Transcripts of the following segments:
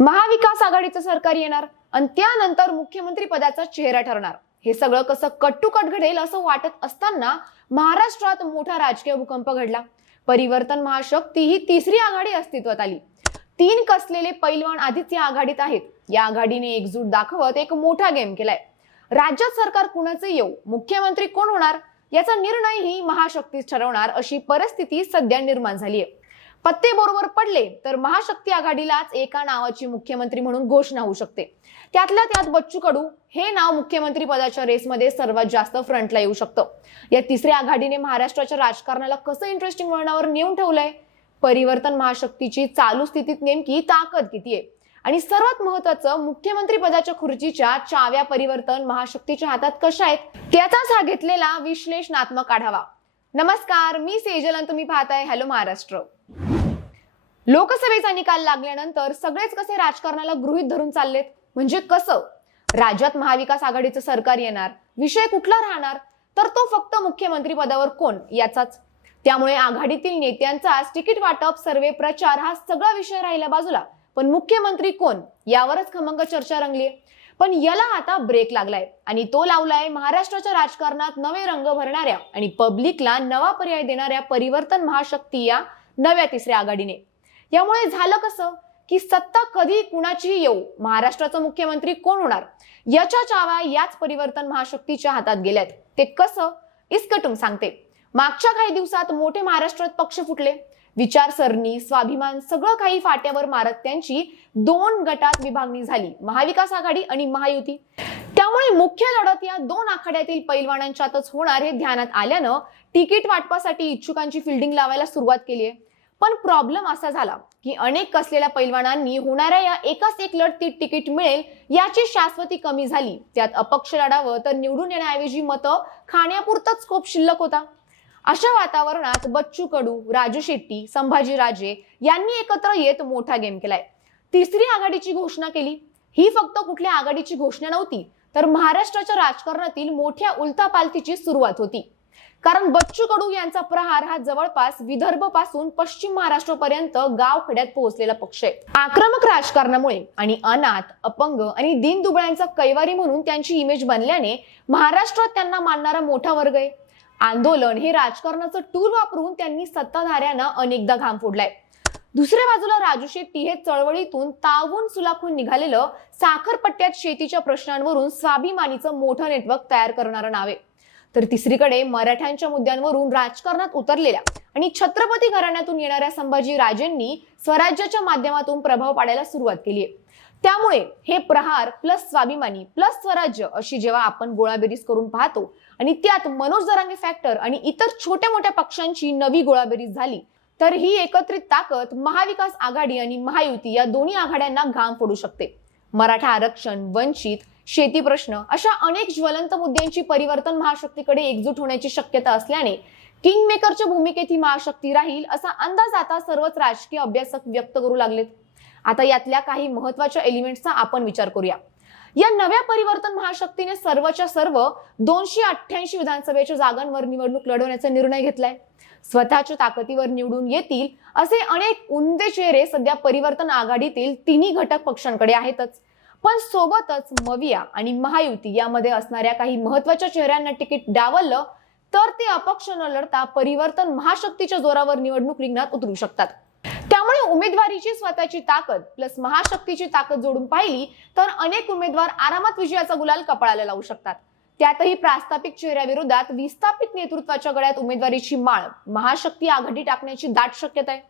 महाविकास आघाडीचं सरकार येणार आणि त्यानंतर मुख्यमंत्री पदाचा चेहरा ठरणार. हे सगळं कसं कट्टुकट घडेल असं वाटत असताना महाराष्ट्रात मोठा राजकीय भूकंप घडला. परिवर्तन महाशक्ती ही तिसरी आघाडी अस्तित्वात आली. तीन कसलेले पैलवान आधीच या आघाडीत आहेत. या आघाडीने एकजूट दाखवत एक मोठा गेम केलाय. राज्यात सरकार कुणाचे येऊ? मुख्यमंत्री कोण होणार? याचा निर्णय ही महाशक्तीच ठरवणार अशी परिस्थिती सध्या निर्माण झाली आहे पत्ते बरोबर पडले तर महाशक्ती आघाडीलाच एका नावाची मुख्यमंत्री म्हणून घोषणा होऊ शकते. त्यातल्या त्यात बच्चू कडू हे नाव मुख्यमंत्री पदाच्या रेसमध्ये सर्वात जास्त फ्रंटला येऊ शकतं. या तिसऱ्या आघाडीने महाराष्ट्राच्या राजकारणाला कसं इंटरेस्टिंग वळणावर नेऊन ठेवलंय? परिवर्तन महाशक्तीची चालू स्थितीत नेमकी ताकद किती आहे? आणि सर्वात महत्वाचं मुख्यमंत्री पदाच्या खुर्चीच्या चाव्या परिवर्तन महाशक्तीच्या हातात कशा आहेत? त्याचाच हा घेतलेला विश्लेषणात्मक आढावा. नमस्कार मी सेजल आणि तुम्ही पाहताय हॅलो महाराष्ट्र लोकसभेचा निकाल लागल्यानंतर सगळेच कसे राजकारणाला गृहीत धरून चाललेत? म्हणजे कसं? राज्यात महाविकास आघाडीचं सरकार येणार विषय कुठला राहणार? तर तो फक्त मुख्यमंत्री पदावर कोण? याचाच. त्यामुळे आघाडीतील नेत्यांचाच तिकीट वाटप सर्वे प्रचार हा सगळा विषय राहिला बाजूला. पण मुख्यमंत्री कोण? यावरच खमंग चर्चा रंगली पण याला आता ब्रेक लागलाय आणि तो लावलाय महाराष्ट्राच्या राजकारणात नवे रंग भरणाऱ्या आणि पब्लिकला नवा पर्याय देणाऱ्या परिवर्तन महाशक्ती या नव्या तिसऱ्या आघाडीने. यामुळे झालं कसं की सत्ता कधी कुणाचीही येऊ महाराष्ट्राचा मुख्यमंत्री कोण होणार? याच्या चावा याच परिवर्तन महाशक्तीच्या हातात गेल्यात. ते कसं? इस्कटून सांगते. मागच्या काही दिवसात मोठे महाराष्ट्रात पक्ष फुटले. विचारसरणी स्वाभिमान सगळं काही फाट्यावर मारत त्यांची दोन गटात विभागणी झाली. महाविकास आघाडी आणि महायुती. त्यामुळे मुख्य लढत या दोन आखाड्यातील पैलवानांच्यातच होणार हे ध्यानात आल्यानं तिकीट वाटपासाठी इच्छुकांची फिल्डिंग लावायला सुरुवात केली आहे. पण प्रॉब्लेम असा झाला की अनेक कसलेल्या पैलवानांनी होणाऱ्या या एकाच एक लढतीत तिकीट मिळेल याची शाश्वती कमी झाली. त्यात अपक्ष लढावं तर निवडून येण्याऐवजी मतं खाण्यापुरतच स्कोप शिल्लक होता. अशा वातावरणात बच्चू कडू राजू शेट्टी संभाजी राजे यांनी एकत्र येत मोठा गेम केलाय. तिसरी आघाडीची घोषणा केली. ही फक्त कुठल्या आघाडीची घोषणा नव्हती तर महाराष्ट्राच्या राजकारणातील मोठ्या उलथापालथीची सुरुवात होती. कारण बच्चू कडू यांचा प्रहार हा जवळपास विदर्भपासून पश्चिम महाराष्ट्रापर्यंत गावखड्यात पोहोचलेला पक्ष आहे. आक्रमक राजकारणामुळे आणि अनाथ अपंग आणि दीनदुबळ्यांचा कैवारी म्हणून त्यांची इमेज बनल्याने महाराष्ट्रात त्यांना मानणारा मोठा वर्ग आहे. आंदोलन हे राजकारणाचं टूल वापरून त्यांनी सत्ताधाऱ्यांना अनेकदा घाम फोडलाय. दुसऱ्या बाजूला राजू शेट्टी हे चळवळीतून तावून सुलाखून निघालेलं साखरपट्ट्यात शेतीच्या प्रश्नांवरून स्वाभिमानीचं मोठं नेटवर्क तयार करणारं नाव आहे. तर तिसरीकडे मराठ्यांच्या मुद्द्यांवरून राजकारणात उतरलेल्या आणि छत्रपती घराण्यातून येणाऱ्या संभाजी राजेंनी स्वराज्याच्या माध्यमातून प्रभाव पाडायला सुरुवात केली आहे. त्यामुळे हे प्रहार प्लस स्वाभिमानी प्लस स्वराज्य अशी जेव्हा आपण गोळाबेरीज करून पाहतो आणि त्यात मनोज दरांगे फॅक्टर आणि इतर छोट्या मोठ्या पक्षांची नवी गोळाबेरीज झाली तर ही एकत्रित ताकद महाविकास आघाडी आणि महायुती या दोन्ही आघाड्यांना घाम फोडू शकते. मराठा आरक्षण वंचित शेती प्रश्न अशा अनेक ज्वलंत मुद्द्यांची परिवर्तन महाशक्तीकडे एकजूट होण्याची शक्यता असल्याने किंग मेकरच्या भूमिकेत ही महाशक्ती राहील असा अंदाज आता सर्वच राजकीय अभ्यासक व्यक्त करू लागलेत. आता यातल्या काही महत्त्वाच्या एलिमेंट्सचा आपण विचार करूया. या नव्या परिवर्तन महाशक्तीने सर्वच्या सर्व दोनशे अठ्ठ्याऐंशी विधानसभेच्या जागांवर निवडणूक लढवण्याचा निर्णय घेतलाय. स्वतःच्या ताकदीवर निवडून येतील असे अनेक उंदे चेहरे सध्या परिवर्तन आघाडीतील तिन्ही घटक पक्षांकडे आहेतच. पण सोबतच मविया आणि महायुती यामध्ये असणाऱ्या काही महत्त्वाच्या चेहऱ्यांना तिकीट डावललं तर ते अपक्ष न लढता परिवर्तन महाशक्तीच्या जोरावर निवडणूक रिंगणात उतरू शकतात. त्यामुळे उमेदवारीची स्वतःची ताकद प्लस महाशक्तीची ताकद जोडून पाहिली तर अनेक उमेदवार आरामात विजयाचा गुलाल कपाळाला लावू शकतात. त्यातही प्रास्ताविक चेहऱ्याविरोधात विस्थापित नेतृत्वाच्या गळ्यात उमेदवारीची माळ महाशक्ती आघाडी टाकण्याची दाट शक्यता आहे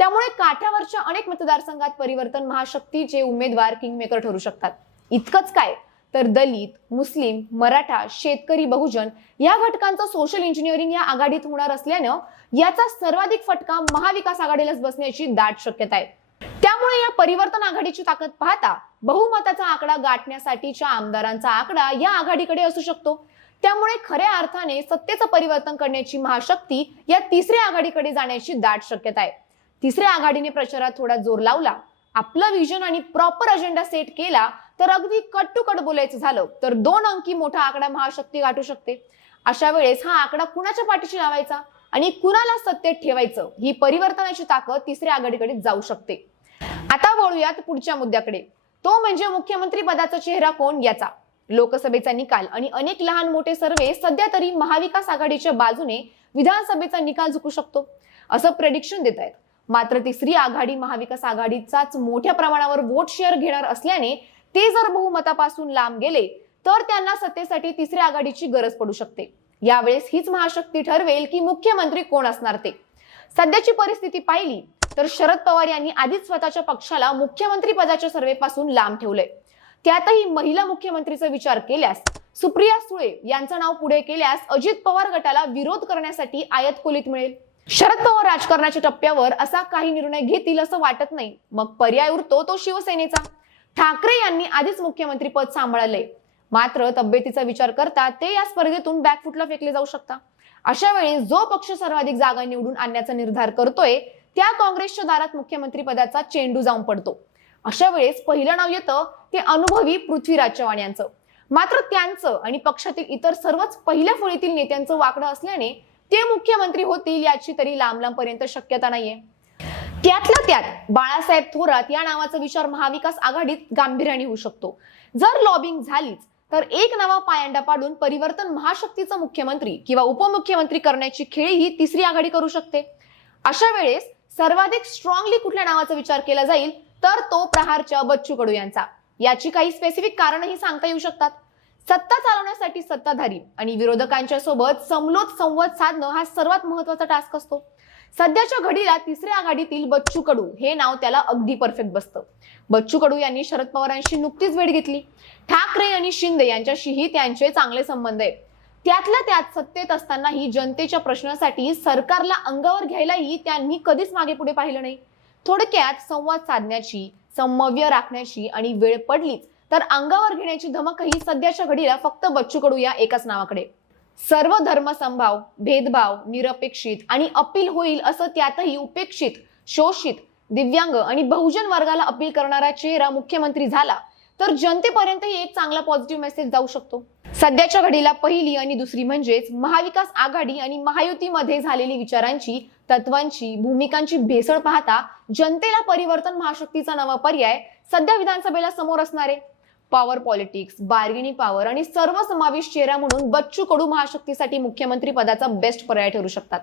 त्यामुळे काठावरच्या अनेक मतदारसंघात परिवर्तन महाशक्तीचे उमेदवार किंगमेकर ठरू शकतात. इतकंच काय? तर दलित मुस्लिम मराठा शेतकरी बहुजन या घटकांचं सोशल इंजिनिअरिंग या आघाडीत होणार असल्यानं याचा सर्वाधिक फटका महाविकास आघाडीलाच बसण्याची दाट शक्यता आहे. त्यामुळे या परिवर्तन आघाडीची ताकद पाहता बहुमताचा आकडा गाठण्यासाठीच्या आमदारांचा आकडा या आघाडीकडे असू शकतो. त्यामुळे खऱ्या अर्थाने सत्तेचं परिवर्तन करण्याची महाशक्ती या तिसऱ्या आघाडीकडे जाण्याची दाट शक्यता आहे. तिसऱ्या आघाडीने प्रचारात थोडा जोर लावला आपलं विजन आणि प्रॉपर अजेंडा सेट केला तर अगदी कट टू कट बोलायचं झालं. तर दोन अंकी मोठा आकडा महाशक्ती गाठू शकते. अशा वेळेस हा आकडा कुणाच्या पाठीशी लावायचा आणि कुणाला सत्तेत ठेवायचं ही परिवर्तनाची ताकद तिसऱ्या आघाडीकडे जाऊ शकते. आता वळूयात पुढच्या मुद्द्याकडे. तो म्हणजे मुख्यमंत्री पदाचा चेहरा कोण याचा? लोकसभेचा निकाल आणि अनेक लहान मोठे सर्वे सध्या तरी महाविकास आघाडीच्या बाजूने विधानसभेचा निकाल झुकू शकतो असं प्रेडिक्शन देत आहेत मात्र तिसरी आघाडी महाविकास आघाडीचाच मोठ्या प्रमाणावर वोट शेअर घेणार असल्याने ते जर बहुमतापासून लांब गेले तर त्यांना सत्तेसाठी तिसऱ्या आघाडीची गरज पडू शकते. यावेळेस हीच महाशक्ती ठरवेल की मुख्यमंत्री कोण असणार ते. सध्याची परिस्थिती पाहिली तर शरद पवार यांनी आधीच स्वतःच्या पक्षाला मुख्यमंत्री पदाच्या सर्वेपासून लांब ठेवलंय. त्यातही महिला मुख्यमंत्रीचा विचार केल्यास सुप्रिया सुळे यांचं नाव पुढे केल्यास अजित पवार गटाला विरोध करण्यासाठी आयत खोलीत मिळेल. शरद पवार राजकारणाच्या टप्प्यावर असा काही निर्णय घेतील असं वाटत नाही. मग पर्याय उरतो तो शिवसेनेचा. ठाकरे यांनी आधीच मुख्यमंत्री पद सांभाळलंय. मात्र तब्येतीचा विचार करता ते या स्पर्धेतून बॅकफुटला फेकले जाऊ शकता. अशा वेळी जो पक्ष सर्वाधिक जागा निवडून आणण्याचा निर्धार करतोय त्या काँग्रेसच्या दारात मुख्यमंत्री पदाचा चेंडू जाऊन पडतो. अशा वेळेस पहिलं नाव येतं ते अनुभवी पृथ्वीराज चव्हाण यांचं. मात्र त्यांचं आणि पक्षातील इतर सर्वच पहिल्या फळीतील नेत्यांचं वाकडं असल्याने ते मुख्यमंत्री होतील याची तरी लांब लांबपर्यंत शक्यता नाहीये. त्यातल्या त्यात बाळासाहेब थोरात या नावाचा विचार महाविकास आघाडीत गांभीर्याने होऊ शकतो. जर लॉबिंग झालीच तर एक नावा पायंडा पाडून परिवर्तन महाशक्तीचा मुख्यमंत्री किंवा उपमुख्यमंत्री करण्याची खेळी ही तिसरी आघाडी करू शकते. अशा वेळेस सर्वाधिक स्ट्रॉंगली कुठल्या नावाचा विचार केला जाईल तर तो प्रहारच्या बच्चू कडू यांचा. याची काही स्पेसिफिक कारणही सांगता येऊ शकतात. सत्ता चालवण्यासाठी सत्ताधारी आणि विरोधकांच्या सोबत समलोत संवाद साधणं हा सर्वात महत्त्वाचा टास्क असतो. सध्याच्या घडीला तिसऱ्या आघाडीतील बच्चू कडू हे नाव त्याला अगदी परफेक्ट बसतं. बच्चू कडू यांनी शरद पवारांशी नुकतीच भेट घेतली. ठाकरे आणि शिंदे यांच्याशीही त्यांचे चांगले संबंध आहेत. त्यातल्या त्यात सत्तेत असतानाही जनतेच्या प्रश्नासाठी सरकारला अंगावर घ्यायलाही त्यांनी कधीच मागे पुढे पाहिलं नाही. थोडक्यात संवाद साधण्याची संमव्य राखण्याची आणि वेळ पडलीच तर अंगावर घेण्याची धमकही सध्याच्या घडीला फक्त बच्चू कडू या एकाच नावाकडे. सर्व धर्म संभाव भेदभाव निरपेक्षित आणि अपील होईल असं त्यातही उपेक्षित शोषित दिव्यांग आणि बहुजन वर्गाला अपील करणारा चेहरा मुख्यमंत्री झाला तर जनतेपर्यंतही एक चांगला पॉझिटिव्ह मेसेज जाऊ शकतो. सध्याच्या घडीला पहिली आणि दुसरी म्हणजेच महाविकास आघाडी आणि महायुतीमध्ये झालेली विचारांची तत्वांची भूमिकांची भेसळ पाहता जनतेला परिवर्तन महाशक्तीचा नवा पर्याय सध्या विधानसभेला समोर असणारे पॉवर पॉलिटिक्स बार्गेनिंग पॉवर आणि सर्व समावेश चेहरा म्हणून बच्चू कडू महाशक्तीसाठी मुख्यमंत्री पदाचा बेस्ट पर्याय ठरू शकतात.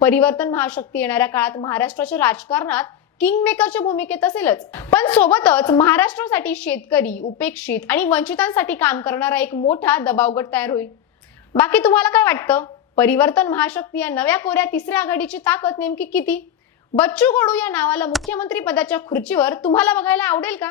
परिवर्तन महाशक्ती येणाऱ्या काळात महाराष्ट्राच्या राजकारणात किंग मेकरच्या भूमिकेत असेलच. पण सोबतच महाराष्ट्रासाठी शेतकरी उपेक्षित आणि वंचितांसाठी काम करणारा एक मोठा दबावगट तयार होईल. बाकी तुम्हाला काय वाटतं? परिवर्तन महाशक्ती या नव्या कोऱ्या तिसऱ्या आघाडीची ताकद नेमकी किती? बच्चू कडू या नावाला मुख्यमंत्री पदाच्या खुर्चीवर तुम्हाला बघायला आवडेल का?